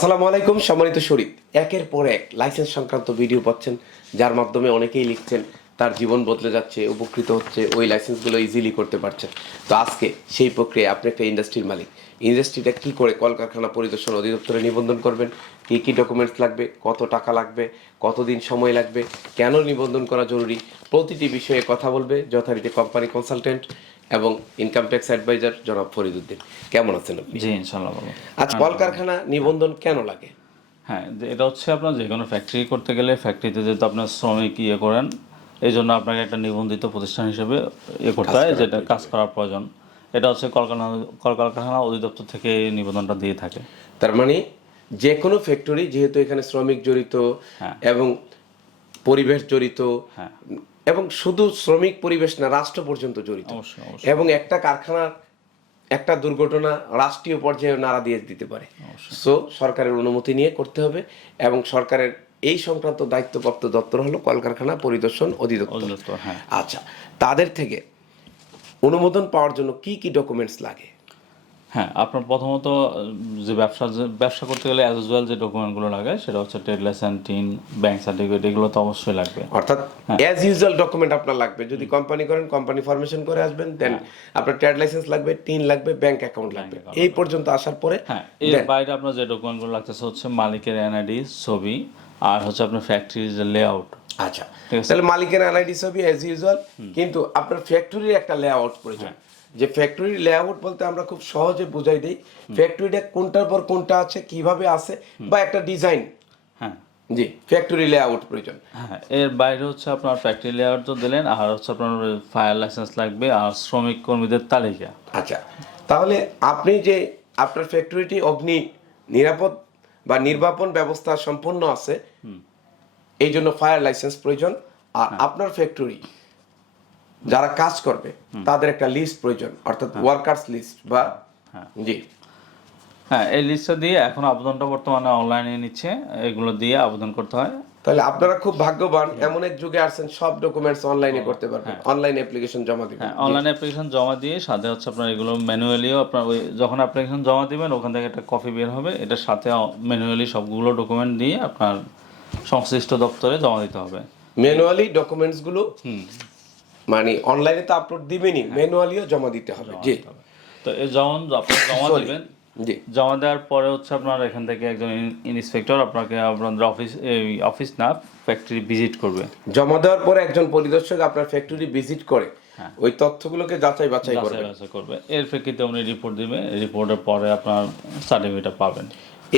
আসসালামু আলাইকুম সম্মানিত শরীফ, একের পর এক লাইসেন্স সংক্রান্ত ভিডিও পাচ্ছেন, যার মাধ্যমে অনেকেই লিখছেন তার জীবন বদলে যাচ্ছে, উপকৃত হচ্ছে, ওই লাইসেন্সগুলো ইজিলি করতে পারছেন। তো আজকে সেই প্রক্রিয়া, আপনি একটা ইন্ডাস্ট্রির মালিক, ইন্ডাস্ট্রিটা কী করে কলকারখানা পরিদর্শন অধিদপ্তরে নিবন্ধন করবেন, কী কী ডকুমেন্টস লাগবে, কত টাকা লাগবে, কতদিন সময় লাগবে, কেন নিবন্ধন করা জরুরি, প্রতিটি বিষয়ে কথা বলবে যথারীতি কোম্পানি কনসালটেন্ট এবং ইনকাম ট্যাক্স অ্যাডভাইজার জনাব ফরিদউদ্দিন। কেমন আছেন আপনি? জি ইনশাআল্লাহ ভালো। আচ্ছা, কলকারখানা নিবন্ধন কেন লাগে? হ্যাঁ, এটা হচ্ছে আপনার যে কোনো ফ্যাক্টরি করতে গেলে ফ্যাক্টরিতে যেহেতু আপনার শ্রমিক করেন, এই জন্য আপনাকে একটা নিবন্ধিত প্রতিষ্ঠান হিসেবে করতে হয়, যেটা কাজ করার প্রয়োজন। এটা হচ্ছে কলকারখানা অধিদপ্তর থেকে এই নিবন্ধনটা দিয়ে থাকে। তার মানে যে কোনো ফ্যাক্টরি, যেহেতু এখানে শ্রমিক জড়িত এবং পরিবেশ জড়িত, এবং শুধু শ্রমিক পরিবেশ না, রাষ্ট্র পর্যন্ত জড়িত, এবং একটা কারখানার একটা দুর্ঘটনা রাষ্ট্রীয় পর্যায়ে নাড়া দিয়ে দিতে পারে। সো সরকারের অনুমতি নিয়ে করতে হবে, এবং সরকারের এই সংক্রান্ত দায়িত্বপ্রাপ্ত দপ্তর হলো কলকারখানা পরিদর্শন অধিদপ্তর। আচ্ছা, তাদের থেকে অনুমোদন পাওয়ার জন্য কি কি ডকুমেন্টস লাগে? হ্যাঁ, আপনার প্রথমত যে ব্যবসা করতে গেলে অ্যাজ ইউজুয়াল যে ডকুমেন্টগুলো লাগে সেটা হচ্ছে trade licence, tin, bank certificate, এগুলো তো অবশ্যই লাগবে। অর্থাৎ অ্যাজ ইউজুয়াল ডকুমেন্ট আপনার লাগবে। যদি কোম্পানি করেন, কোম্পানি ফরমেশন করে আসবেন, দেন আপনার ট্রেড লাইসেন্স লাগবে, টিন লাগবে, ব্যাংক অ্যাকাউন্ট লাগবে। এই পর্যন্ত আসার পরে এর বাইরে আপনার যে ডকুমেন্টগুলো লাগতেছে হচ্ছে মালিকের এনআইডি, ছবি, আর হচ্ছে আপনার ফ্যাক্টরির যে লেআউট। আচ্ছা, তাহলে মালিকের এনআইডি, ছবি অ্যাজ ইউজুয়াল, কিন্তু আপনার ফ্যাক্টরির একটা লেআউট প্রয়োজন। যে ফ্যাক্টরির লেআউট বলতে আমরা খুব সহজে বুঝাই দিই, ফ্যাক্টরিটা কোনটার পর কোনটা আছে, কিভাবে আছে, বা একটা ডিজাইন। হ্যাঁ জি, ফ্যাক্টরি লেআউট প্রয়োজন। হ্যাঁ, এর বাইরে হচ্ছে আপনার ফ্যাক্টরি লেআউট তো দিলেন, আর হচ্ছে আপনার ফায়ার লাইসেন্স লাগবে, আর শ্রমিক কর্মীদের তালিকা। আচ্ছা, তাহলে আপনি যে আপনার ফ্যাক্টরিটি অগ্নি নিরাপদ বা নির্বাপন ব্যবস্থা সম্পন্ন আছে, এই জন্য ফায়ার লাইসেন্স প্রয়োজন। আর আপনার ফ্যাক্টরি যারা কাজ করবে তাদের একটা লিস্ট প্রয়োজন, অর্থাৎ ওয়ার্কার্স লিস্ট বা জি। হ্যাঁ, এই লিস্টটা দিয়ে এখন আবেদনটা বর্তমানে অনলাইনে নিচ্ছে, এগুলো দিয়ে আবেদন করতে হয়। তাহলে আপনারা খুব ভাগ্যবান, এমন এক যুগে আসছেন সব ডকুমেন্টস অনলাইনে করতে পারবেন। অনলাইন অ্যাপ্লিকেশন জমা দিবেন। হ্যাঁ, অনলাইন অ্যাপ্লিকেশন জমা দিয়ে সাথে হচ্ছে আপনার এগুলো ম্যানুয়ালিও আপনার ওই যখন অ্যাপ্লিকেশন জমা দিবেন ওখান থেকে একটা কপি বের হবে, এটার সাথে ম্যানুয়ালি সবগুলো ডকুমেন্ট দিয়ে আপনার সংশ্লিষ্ট দপ্তরে জমা দিতে হবে। ম্যানুয়ালি ডকুমেন্টসগুলো মানে অনলাইনে তো আপলোড দিবেনই, ম্যানুয়ালিও জমা দিতে হবে। জি, তো এই যখন আপনি জমা দিবেন, জমা দেওয়ার পরে হচ্ছে আপনার এখান থেকে একজন ইন্সপেক্টর আপনাকে আপনাদের অফিস না ফ্যাক্টরি ভিজিট করবে। জমা দেওয়ার পরে একজন পরিদর্শক আপনার ফ্যাক্টরি ভিজিট করে ওই তথ্যগুলোকে যাচাই বাছাই করবে। এর প্রেক্ষিতে উনি রিপোর্ট দিবে, রিপোর্টের পরে আপনার সার্টিফিকেট পাবেন।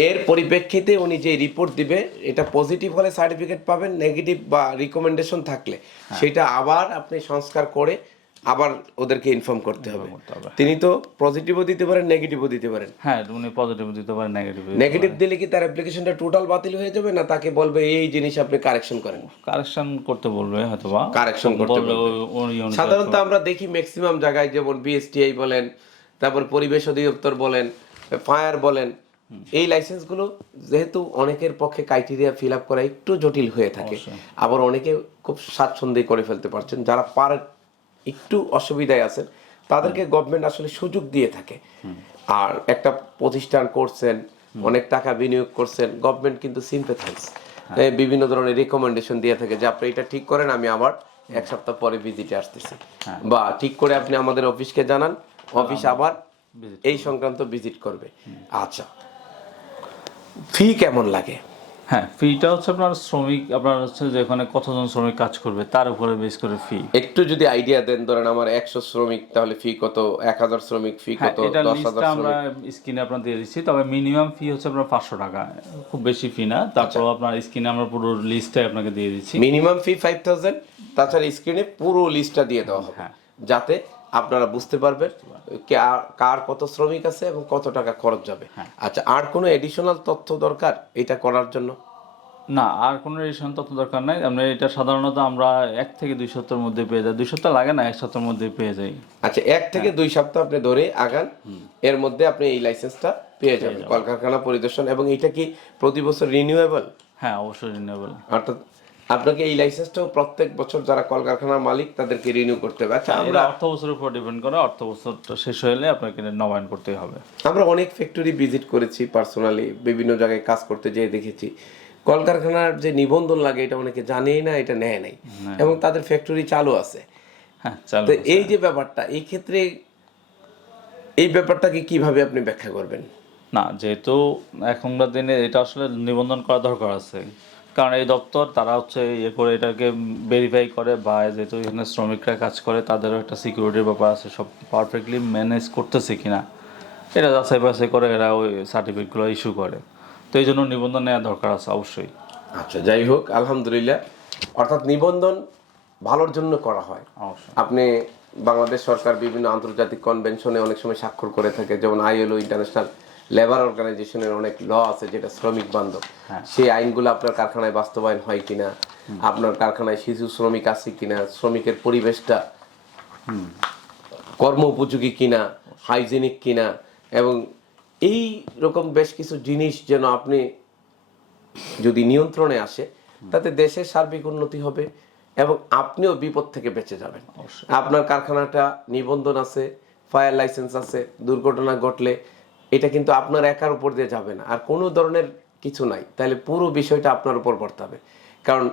এর পরিপ্রেক্ষিতে উনি যে রিপোর্ট দিবে, এটা পজিটিভ হলে সার্টিফিকেট পাবেন, নেগেটিভ বা রিকমেন্ডেশন থাকলে সেটা আবার আপনি সংস্কার করে আবার ওদেরকে ইনফর্ম করতে হবে। তিনি তো পজিটিভও দিতে পারেন, নেগেটিভও দিতে পারেন। হ্যাঁ, উনি পজিটিভ দিতে পারেন, নেগেটিভ দিলে কি তার অ্যাপ্লিকেশনটা টোটাল বাতিল হয়ে যাবে, না তাকে বলবে এই জিনিস আপনি কারেকশন করেন? কারেকশন করতে বলবে, হয়তোবা কারেকশন করতে বলবে। সাধারণত আমরা দেখি ম্যাক্সিমাম জায়গায়, যেমন বিএসটিআই বলেন, তারপর পরিবেশ অধিদপ্তর বলেন, ফায়ার বলেন, এই লাইসেন্সগুলো যেহেতু অনেকের পক্ষে ক্রাইটেরিয়া ফিল আপ করা একটু জটিল হয়ে থাকে, আবার অনেকে খুব স্বাচ্ছন্দ্যে করে ফেলতে পারছেন। যারা একটু অসুবিধায় আছেন তাদেরকে গভর্নমেন্ট আসলে সুযোগ দিয়ে থাকে। আর একটা প্রতিষ্ঠান করছেন, অনেক টাকা বিনিয়োগ করছেন, গভর্নমেন্ট কিন্তু সিম্প্যাথাইজ, বিভিন্ন ধরনের রিকমেন্ডেশন দিয়ে থাকে যে আপনি এটা ঠিক করেন, আমি আবার এক সপ্তাহ পরে ভিজিটে আসতেছি, বা ঠিক করে আপনি আমাদের অফিসকে জানান, অফিস আবার এই সংক্রান্ত ভিজিট করবে। আচ্ছা, ফি কেমন লাগে? হ্যাঁ, ফিটা হচ্ছে আপনার শ্রমিক, আপনার হচ্ছে যেখানে কতজন শ্রমিক কাজ করবে তার উপরে বেস করে ফি। একটু যদি আইডিয়া দেন, ধরেন আমার 100 শ্রমিক, তাহলে ফি কত? 1000 শ্রমিক ফি কত? 10,000 আমরা স্ক্রিনে আপনার দিয়ে দিচ্ছি, তবে মিনিমাম ফি হচ্ছে আপনার 500 টাকা, খুব বেশি ফি না। তারপর আপনার স্ক্রিনে আমরা পুরো লিস্টটাই আপনাকে দিয়ে দিচ্ছি। মিনিমাম ফি 5000, তাছাড়া স্ক্রিনে পুরো লিস্টটা দিয়ে দেওয়া হবে, যাতে আপনারা বুঝতে পারবেন কার কত শ্রমিক আছে এবং কত টাকা খরচ যাবে। আচ্ছা, আর কোনো এডিশনাল তথ্য দরকার এটা করার জন্য? না, আর কোনো এডিশনাল তথ্য দরকার নাই। আমরা এটা সাধারণত আমরা 1 থেকে 2 সপ্তাহের মধ্যে পেয়ে যাই। 2 সপ্তাহ লাগে না, 1 সপ্তাহের মধ্যে পেয়ে যাই। আচ্ছা, 1 থেকে 2 সপ্তাহ আপনি ধরে আগান, এর মধ্যে আপনি এই লাইসেন্সটা পেয়ে যাবেন কলকারখানা পরিদর্শন। এবং এটা কি প্রতি বছর রিনিউয়েবল? হ্যাঁ, অবশ্যই রিনিউয়েবল। অর্থাৎ আপনাকে এই লাইসেন্সটাও প্রত্যেক বছর যারা কলকারখানার মালিক তাদেরকে রিনিউ করতে হবে। আচ্ছা, আমরা অর্থ বছরের উপর ডিপেন্ড করে, অর্থ বছরটা শেষ হলে আপনাকে নবায়ন করতেই হবে। আমরা অনেক ফ্যাক্টরি ভিজিট করেছি পার্সোনালি, বিভিন্ন জায়গায় কাজ করতে যেয়ে দেখেছি কলকারখানার যে নিবন্ধন লাগে এটা অনেকে জানেই না, এটা নেয় নাই, এবং তাদের ফ্যাক্টরি চালু আছে। হ্যাঁ, চালু তো এই যে ব্যাপারটা, এই ক্ষেত্রে এই ব্যাপারটাকে কিভাবে আপনি ব্যাখ্যা করবেন? না, যেহেতু এখনকার দিনে এটা আসলে নিবন্ধন করা দরকার আছে, কারণ এই দপ্তর তারা হচ্ছে করে এটাকে ভেরিফাই করে, বা যেহেতু এখানে শ্রমিকরা কাজ করে তাদেরও একটা সিকিউরিটির ব্যাপার আছে, সব পারফেক্টলি ম্যানেজ করতেছে কিনা এটা যাচাই বাছাই করে এরা ওই সার্টিফিকেটগুলো ইস্যু করে। তো এই জন্য নিবন্ধন নেওয়া দরকার আছে অবশ্যই। আচ্ছা, যাই হোক, আলহামদুলিল্লাহ। অর্থাৎ নিবন্ধন ভালোর জন্য করা হয়। আপনি বাংলাদেশ সরকার বিভিন্ন আন্তর্জাতিক কনভেনশনে অনেক সময় স্বাক্ষর করে থাকে, যেমন ILO ইন্টারন্যাশনাল লেবার অর্গানাইজেশনের অনেক ল আছে যেটা শ্রমিক বান্ধব। সেই আইনগুলো আপনার কারখানায় বাস্তবায়ন হয় কিনা, আপনার কারখানায় শিশু শ্রমিক আছে কিনা, শ্রমিকের পরিবেশটা কর্ম উপযোগী কিনা, হাইজেনিক কিনা, এবং এই রকম বেশ কিছু জিনিস যেন আপনি যদি নিয়ন্ত্রণে আসে তাতে দেশের সার্বিক উন্নতি হবে এবং আপনিও বিপদ থেকে বেঁচে যাবেন। আপনার কারখানাটা নিবন্ধন আছে, ফায়ার লাইসেন্স আছে, দুর্ঘটনা ঘটলে এটা কিন্তু আপনার একার উপর দিয়ে যাবে না, আর কোনো ধরনের কিছু নাই, তাহলে পুরো বিষয়টা আপনার উপর বর্তাবে। কারণ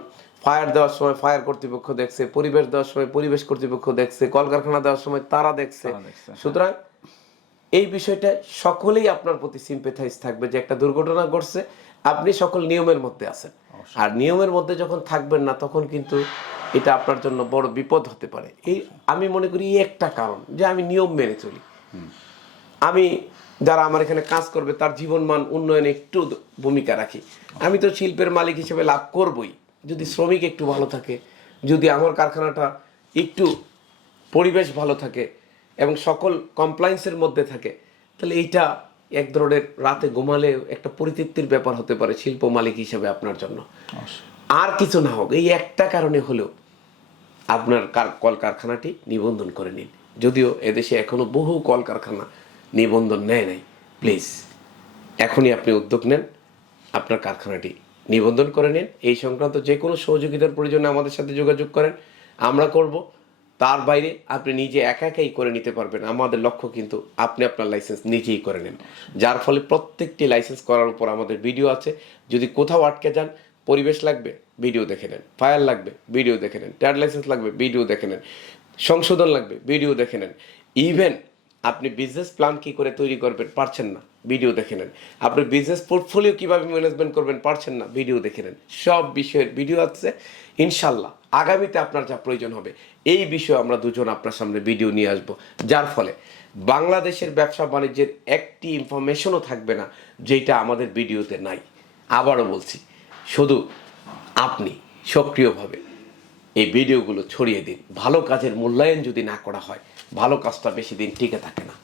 ফায়ার দেওয়ার সময় ফায়ার কর্তৃপক্ষ দেখছে, পরিবেশ দেওয়ার সময় পরিবেশ কর্তৃপক্ষ দেখছে, কলকারখানা দেওয়ার সময় তারা দেখছে। সুতরাং এই বিষয়টা সকলেই আপনার প্রতি সিম্পেথাইজ থাকবে যে একটা দুর্ঘটনা ঘটছে, আপনি সকল নিয়মের মধ্যে আছেন, আর নিয়মের মধ্যে যখন থাকবেন না তখন কিন্তু এটা আপনার জন্য বড় বিপদ হতে পারে। এই আমি মনে করি এই একটা কারণ যে আমি নিয়ম মেনে চলি। আমি যারা আমার এখানে কাজ করবে তার জীবনমান উন্নয়নে একটু ভূমিকা রাখি। আমি তো শিল্পের মালিক হিসেবে লাভ করবই যদি শ্রমিক একটু ভালো থাকে, যদি আমার কারখানাটা একটু পরিবেশ ভালো থাকে এবং সকল কমপ্লায়েন্সের মধ্যে থাকে, তাহলে এইটা এক ধরনের রাতে ঘুমালে একটা পরিতৃপ্তির ব্যাপার হতে পারে শিল্প মালিক হিসেবে আপনার জন্য। আর কিছু না হোক, এই একটা কারণে হলেও আপনার কলকারখানাটি নিবন্ধন করে নিন। যদিও এদেশে এখনো বহু কলকারখানা নিবন্ধন নেয় নাই। প্লিজ এখনই আপনি উদ্যোগ নেন, আপনার কারখানাটি নিবন্ধন করে নিন। এই সংক্রান্ত যে কোনো সহযোগিতার প্রয়োজনে আমাদের সাথে যোগাযোগ করেন, আমরা করব। তার বাইরে আপনি নিজে একা একাই করে নিতে পারবেন। আমাদের লক্ষ্য কিন্তু আপনি আপনার লাইসেন্স নিজেই করে নেন, যার ফলে প্রত্যেকটি লাইসেন্স করার উপর আমাদের ভিডিও আছে। যদি কোথাও আটকে যান, পরিবেশ লাগবে ভিডিও দেখে নেন, ফায়ার লাগবে ভিডিও দেখে নেন, ট্রেড লাইসেন্স লাগবে ভিডিও দেখে নেন, সংশোধন লাগবে ভিডিও দেখে নেন, ইভেন আপনি বিজনেস প্ল্যান কি করে তৈরি করবেন পারছেন না, ভিডিও দেখে নেন, আপনি বিজনেস পোর্টফোলিও কিভাবে ম্যানেজমেন্ট করবেন পারছেন না, ভিডিও দেখে নেন। সব বিষয়ের ভিডিও আছে। ইনশাল্লাহ আগামীতে আপনার যা প্রয়োজন হবে এই বিষয়ে আমরা দুজন আপনার সামনে ভিডিও নিয়ে আসব, যার ফলে বাংলাদেশের ব্যবসা বাণিজ্যের একটি ইনফরমেশনও থাকবে না যেটা আমাদের ভিডিওতে নাই। আবারও বলছি, শুধু আপনি সক্রিয়ভাবে এই ভিডিওগুলো ছড়িয়ে দিন। ভালো কাজের মূল্যায়ন যদি না করা হয়, ভালো কাজটা বেশি দিন টিকে থাকে না।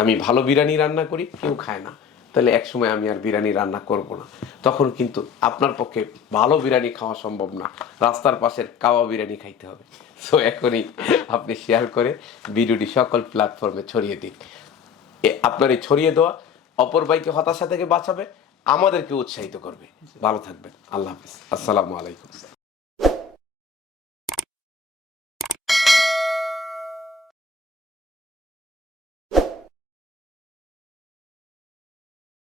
আমি ভালো বিরিয়ানি রান্না করি, কেউ খায় না, তাহলে একসময় আমি আর বিরিয়ানি রান্না করব না, তখন কিন্তু আপনার পক্ষে ভালো বিরিয়ানি খাওয়া সম্ভব না, রাস্তার পাশের কাওয়া বিরিয়ানি খাইতে হবে। সো এখনই আপনি শেয়ার করে ভিডিওটি সকল প্ল্যাটফর্মে ছড়িয়ে দিন। আপনার এই ছড়িয়ে দেওয়া অপর ভাইকে হতাশা থেকে বাঁচাবে, আমাদেরকে উৎসাহিত করবে। ভালো থাকবেন। আল্লাহ হাফিজ। আসসালামু আলাইকুম।